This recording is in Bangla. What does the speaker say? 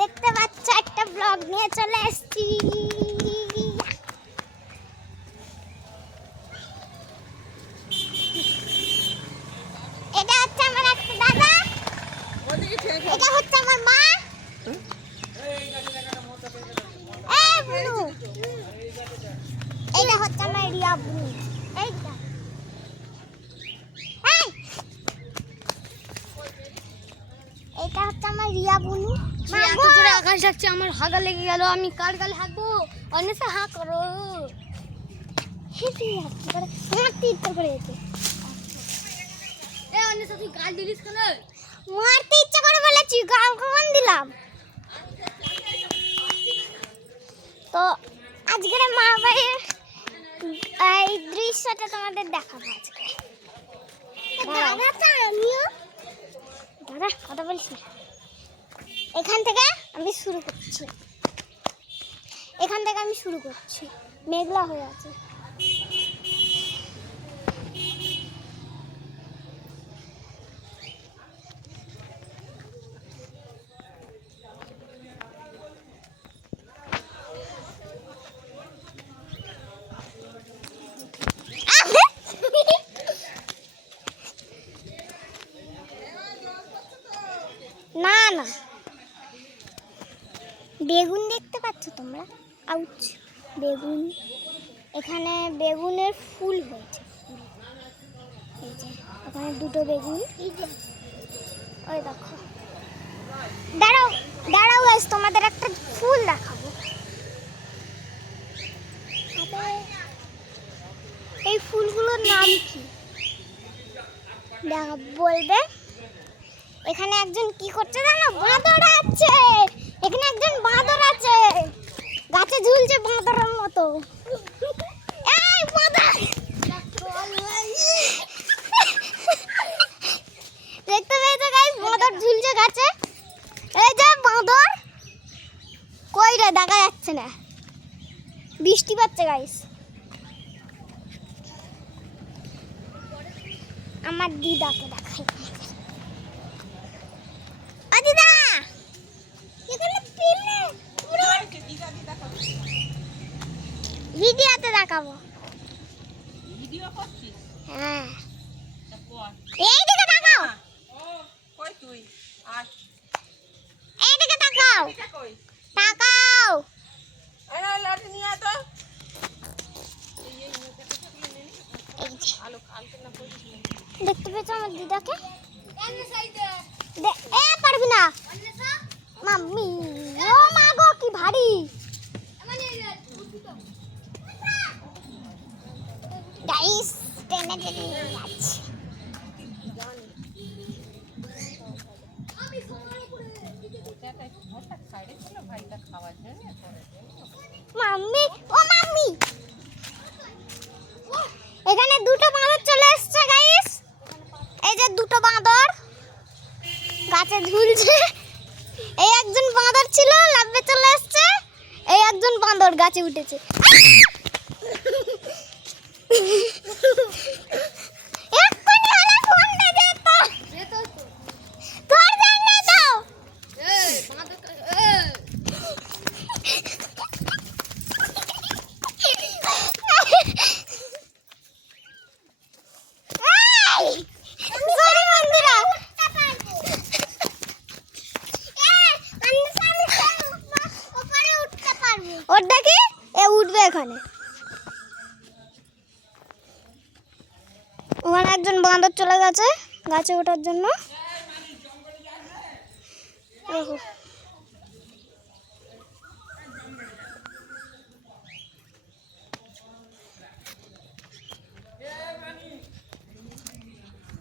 দেখতে পাচ্ছ একটা ব্লগ নিয়ে চলে এসেছি। এটা হচ্ছে আমার একটা দাদা, এটা হচ্ছে আমার মা। এটা হচ্ছে আমার রিয়া বুনু। এটা হচ্ছে আমার রিয়া বুনু। এত জোরে আকাশ ডাকছে, আমার হাগা লেগে গেল। আমি কার গালে হাঁকবো? অনেসা হা করো। মারতে ইচ্ছা করে যেতে। অনেসা তুই গাল দিলিস কেন? মারতে ইচ্ছা করে বলেছি, গাল কখন দিলাম? তো আজকের মা বাড়ির এই দৃশ্যটা তোমাদের দেখাবো আজকে। দাদা কথা বলছি, এখান থেকে আমি শুরু করছি। মেঘলা হয়ে আছে। না না, বেগুন দেখতে পাচ্ছ তোমরা? আউচ, বেগুন। এখানে বেগুনের ফুল হয়েছে। এই যে ওখানে দুটো বেগুন। ওই দেখো, দাঁড়াও দাঁড়াও গাইস, তোমাদের একটা ফুল দেখাবো। এই ফুলগুলোর নাম কি বলবে? এখানে একজন কি করছে জানো? বাঁদর আছে। এখানে একজন বাঁদর আছে, গাছে ঝুলছে বাঁদরের মতো। এই বাঁদর দেখতে পেয়েছো গাইস? বাঁদর ঝুলছে গাছে। এই যে বাঁদর, কই রে? দেখা যাচ্ছে না, বৃষ্টি পড়ছে গাইস। আমার দিদাকে দেখাই। দিদা এখানে পিলে ভিডিওতে দেখাবো। ভিডিও করছিস? হ্যাঁ, এই দিকে তাকাও। ও কই তুই? আয় এইদিকে তাকাও, এটা কই? তাকাও। আরে লাঠি নিয়ে আয় তো। এই যে আলো কালকে না কইছিস না? দেখতে পেয়েছো আমার দিদাকে? পারবি না মাম্মি। ও মা গো, কি ভারী। গাইস টেনে টেনে যাচ্ছে। মাম্মি, ও মাম্মি, এখানে দুটো বাঁদর চলে এসেছে গাইস। এই যে দুটো বাঁদর গাছে ঝুলছে। এই একজন বাঁদর ছিল, লাফে চলে এসেছে। এই একজন বাঁদর গাছে উঠেছে। ওর দেখি এ উঠবে এখানে। ওখানে একজন বাঁদর চলে গেছে গাছে ওঠার জন্য।